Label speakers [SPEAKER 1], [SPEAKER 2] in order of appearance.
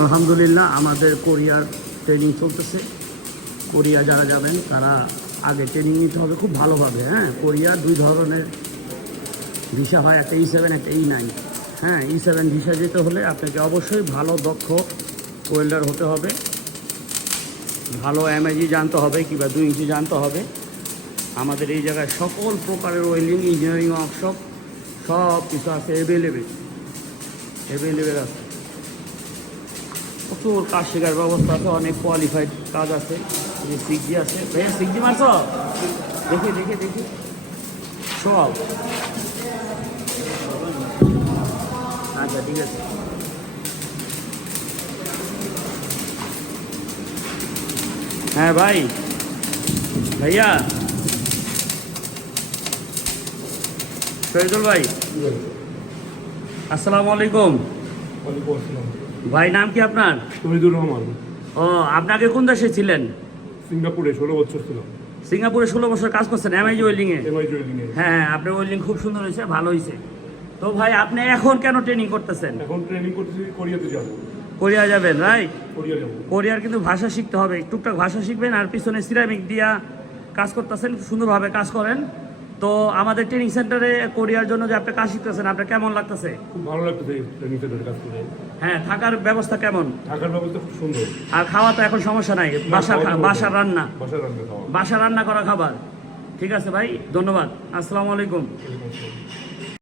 [SPEAKER 1] আলহামদুলিল্লাহ, আমাদের কোরিয়ার ট্রেনিং চলতেছে। কোরিয়া যারা যাবেন, তারা আগে ট্রেনিং নিতে হবে খুব ভালোভাবে হ্যাঁ? কোরিয়া দুই ধরনের ভিসা হয়, একটা ই সেভেন একটা ই নাইন হ্যাঁ ই সেভেন ভিসা যেতে হলে আপনাকে অবশ্যই ভালো দক্ষ ওয়েল্ডার হতে হবে। ভালো এমআইজি জানতে হবে কিংবা দুই ইঞ্চি জানতে হবে। আমাদের এই জায়গায় সকল প্রকারের ওয়েল্ডিং ইঞ্জিনিয়ারিং ওয়ার্কশপ সব কিছু আছে অ্যাভেলেবেল অ্যাভেলেবেল আছে। প্রচুর কাজ শেখার ব্যবস্থা আছে, অনেক কোয়ালিফাইড কাজ আছে যে সিগজি আছে। ভাইয়া সিগজি মারছ দেখি দেখি দেখি। সব। আচ্ছা ঠিক আছে। হ্যাঁ ভাই। ভাইয়া শহীদুল ভাই। আসসালামু আলাইকুম। ভাই নাম কি আপনার?
[SPEAKER 2] শহীদুর রহমান।
[SPEAKER 1] ও আপনাকে কোন দেশে ছিলেন?
[SPEAKER 2] সিঙ্গাপুরে ষোলো বছর ছিলাম।
[SPEAKER 1] সিঙ্গাপুরে ষোলো বছর কাজ করছেন এমআইজি ওয়েল্ডিং এ?
[SPEAKER 2] এমআই
[SPEAKER 1] হ্যাঁ হ্যাঁ আপনার ওয়েল্ডিং খুব সুন্দর হয়েছে ভালো হয়েছে। তো ভাই আপনি এখন কেন ট্রেনিং করতেছেন?
[SPEAKER 2] এখন ট্রেনিং করতেছি কোরিয়াতে যাব।
[SPEAKER 1] কোরিয়া যাবেন রাইট
[SPEAKER 2] কোরিয়া যাব।
[SPEAKER 1] কোরিয়ার কিন্তু ভাষা শিখতে হবে টুকটাক ভাষা শিখবেন আর পিছনে সিরামিক দিয়া কাজ করতেছেন সুন্দরভাবে কাজ করেন। তো আমাদের ট্রেনিং সেন্টারে কোরিয়ার জন্য যে আপনি কাজ শিখতেছেন আপনার কেমন লাগতেছে?
[SPEAKER 2] ভালো লাগতেছে ট্রেনিং সেন্টারে কাজ করে।
[SPEAKER 1] হ্যাঁ থাকার ব্যবস্থা কেমন?
[SPEAKER 2] থাকার ব্যবস্থা খুব সুন্দর।
[SPEAKER 1] আর খাওয়া তো এখন সমস্যা নাই বাসা
[SPEAKER 2] বাসা
[SPEAKER 1] বাসার রান্না।
[SPEAKER 2] বাসার রান্না খাওয়া।
[SPEAKER 1] বাসা রান্না করা খাবার। ঠিক আছে ভাই ধন্যবাদ। আসসালামু আলাইকুম।